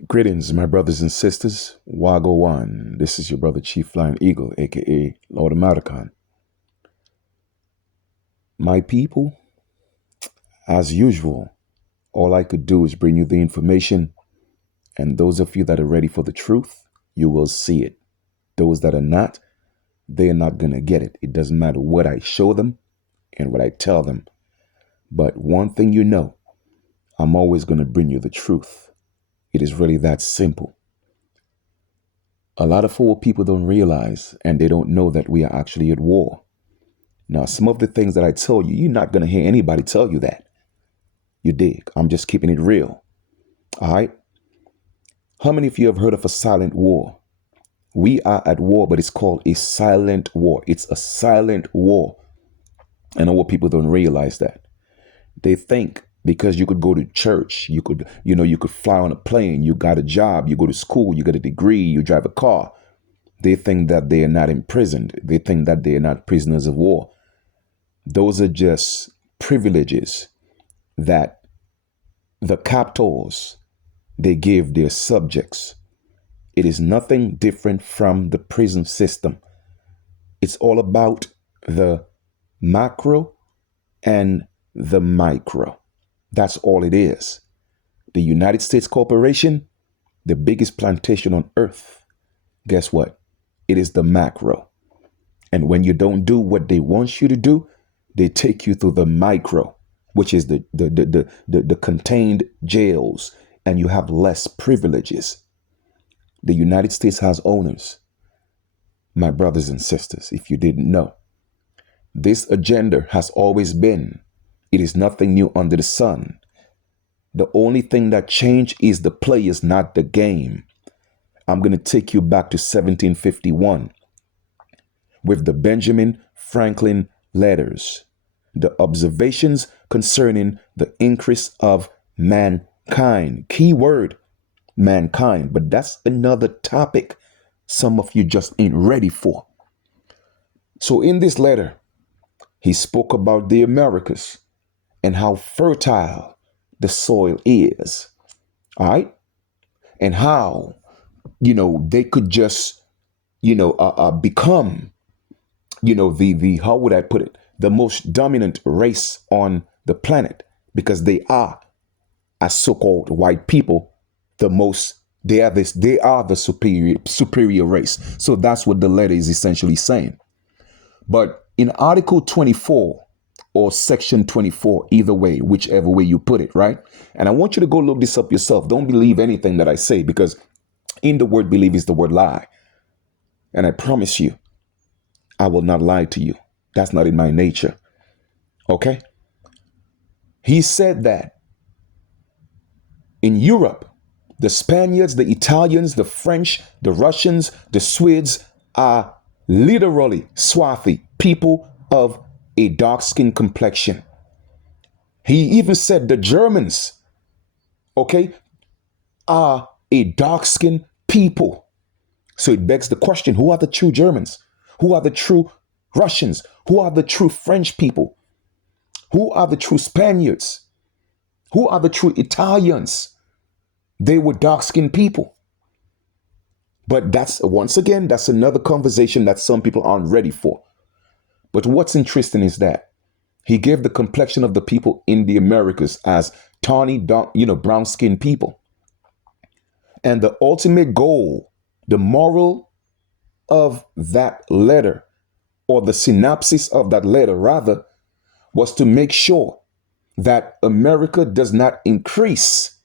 Greetings, my brothers and sisters. Wagwan. This is your brother Chief Flying Eagle, aka Lord Amaticon. My people, as usual, all I could do is bring you the information, and those of you that are ready for the truth, you will see it. Those that are not, they're not going to get it. It doesn't matter what I show them and what I tell them. But one thing you know, I'm always going to bring you the truth. It is really that simple. A lot of fool people don't realize and they don't know that we are actually at war. Now, some of the things that I tell you, you're not going to hear anybody tell you that. You dig? I'm just keeping it real. All right? How many of you have heard of a silent war? We are at war, but it's called a silent war. It's a silent war. And what people don't realize that. They think because you could go to church, you could fly on a plane, you got a job, you go to school, you get a degree, you drive a car. They think that they are not imprisoned. They think that they are not prisoners of war. Those are just privileges that the captors, they give their subjects. It is nothing different from the prison system. It's all about the macro and the micro. That's all it is. The United States Corporation, the biggest plantation on earth, guess what? It is the macro. And when you don't do what they want you to do, they take you through the micro, which is the contained jails, and you have less privileges. The United States has owners. My brothers and sisters, if you didn't know, this agenda has always been. It is nothing new under the sun. The only thing that changed is the players, not the game. I'm going to take you back to 1751 with the Benjamin Franklin letters, the observations concerning the increase of mankind. Key word, mankind. But that's another topic some of you just ain't ready for. So in this letter, he spoke about the Americas and how fertile the soil is. All right. And how, they could just, become, the how would I put it? The most dominant race on the planet, because they are, as so-called white people, they are the superior race. So that's what the letter is essentially saying. But in Article 24 or Section 24, either way, whichever way you put it, right? And I want you to go look this up yourself. Don't believe anything that I say, because in the word believe is the word lie. And I promise you, I will not lie to you. That's not in my nature. Okay? He said that in Europe, the Spaniards, the Italians, the French, the Russians, the Swedes are literally swarthy people of a dark skin complexion. He even said the Germans, okay, are a dark skinned people. So it begs the question, who are the true Germans? Who are the true Russians? Who are the true French people? Who are the true Spaniards? Who are the true Italians? They were dark-skinned people. But that's another conversation that some people aren't ready for. But what's interesting is that he gave the complexion of the people in the Americas as tawny, dark, brown-skinned people. And the ultimate goal, the moral of that letter, or the synopsis of that letter rather, was to make sure that America does not increase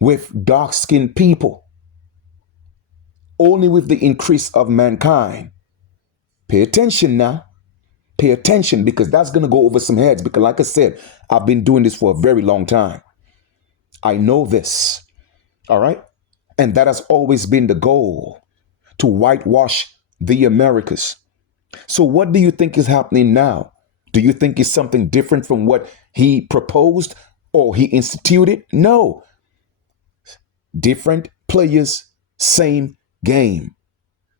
with dark-skinned people, only with the increase of mankind. Pay attention now. Pay attention, because that's going to go over some heads. Because like I said, I've been doing this for a very long time. I know this. All right. And that has always been the goal, to whitewash the Americas. So what do you think is happening now? Do you think it's something different from what he proposed or he instituted? No. Different players, same game.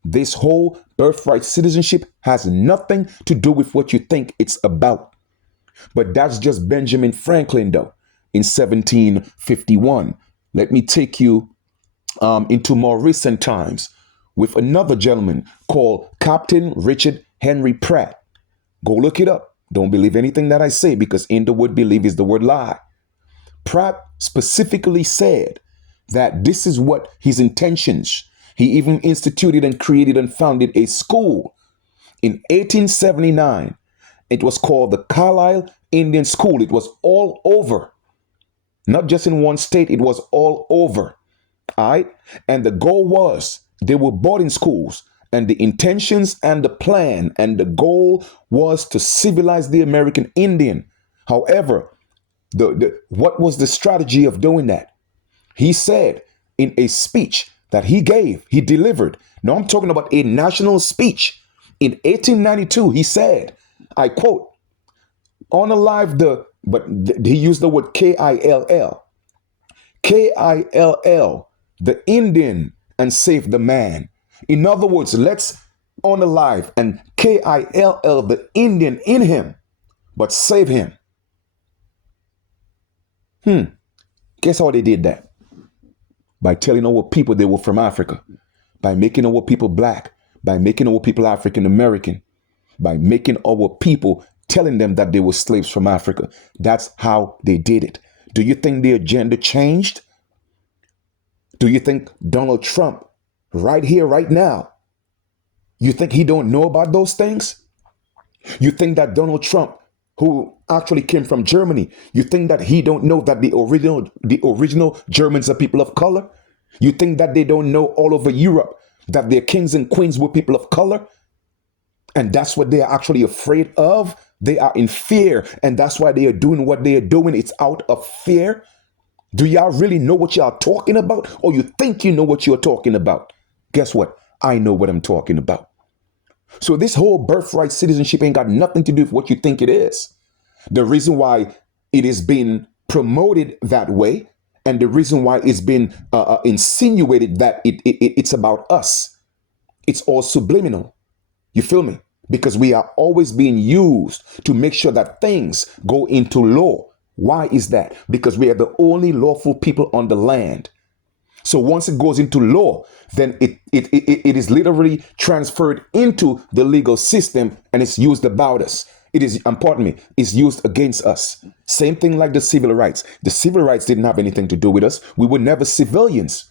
This whole birthright citizenship has nothing to do with what you think it's about. But that's just Benjamin Franklin, though, in 1751. Let me take you into more recent times with another gentleman called Captain Richard Henry Pratt. Go look it up. Don't believe anything that I say, because in the word believe is the word lie. Pratt specifically said that this is what his intentions. He even instituted and created and founded a school in 1879. It was called the Carlisle Indian School. It was all over, not just in one state, it was all over. All right. And the goal was they were boarding schools, and the intentions and the plan and the goal was to civilize the American Indian. However, what was the strategy of doing that? He said in a speech that he delivered. Now I'm talking about a national speech in 1892. He said, I quote, unalive he used the word Kill, Kill, the Indian, and save the man. In other words, let's unalive and Kill the Indian in him, but save him. Guess how they did that? By telling our people they were from Africa, by making our people black, by making our people African American, by making our people telling them that they were slaves from Africa. That's how they did it. Do you think the agenda changed? Do you think Donald Trump, right here, right now, you think he don't know about those things? You think that Donald Trump, who actually came from Germany, you think that he don't know that the original Germans are people of color? You think that they don't know all over Europe that their kings and queens were people of color? And that's what they are actually afraid of. They are in fear, and that's why they are doing what they are doing. It's out of fear. Do y'all really know what y'all talking about? Or you think you know what you're talking about? Guess what? I know what I'm talking about. So this whole birthright citizenship ain't got nothing to do with what you think it is. The reason why it is being promoted that way, and the reason why it's been insinuated that it's about us, it's all subliminal. You feel me? Because we are always being used to make sure that things go into law. Why is that? Because we are the only lawful people on the land. So once it goes into law, then it is literally transferred into the legal system, and it's used about us. It is, pardon me, is used against us. Same thing like the civil rights. The civil rights didn't have anything to do with us. We were never civilians.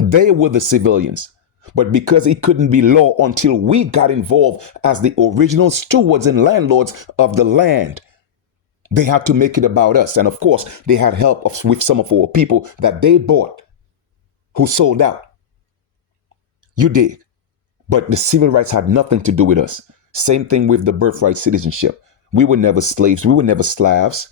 They were the civilians. But because it couldn't be law until we got involved as the original stewards and landlords of the land, they had to make it about us. And of course, they had help with some of our people that they bought, who sold out. You dig? But the civil rights had nothing to do with us. Same thing with the birthright citizenship. We were never slaves. We were never slaves.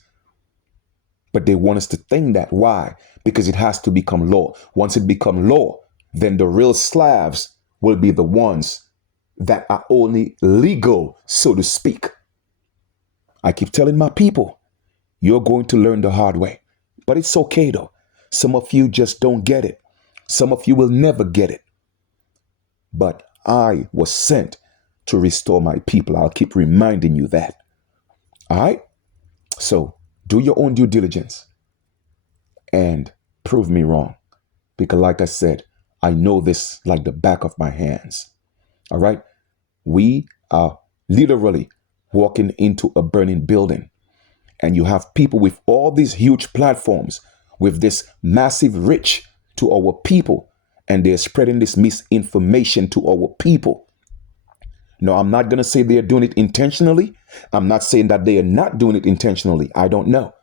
But they want us to think that. Why? Because it has to become law. Once it becomes law, then the real slaves will be the ones that are only legal, so to speak. I keep telling my people, you're going to learn the hard way. But it's okay though. Some of you just don't get it. Some of you will never get it. But I was sent to restore my people. I'll keep reminding you that. All right? So do your own due diligence and prove me wrong. Because like I said, I know this like the back of my hands. All right? We are literally walking into a burning building. And you have people with all these huge platforms, with this massive reach to our people, and they're spreading this misinformation to our people. No, I'm not going to say they're doing it intentionally. I'm not saying that they are not doing it intentionally. I don't know.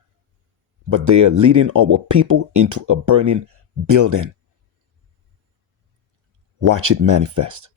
But they are leading our people into a burning building. Watch it manifest.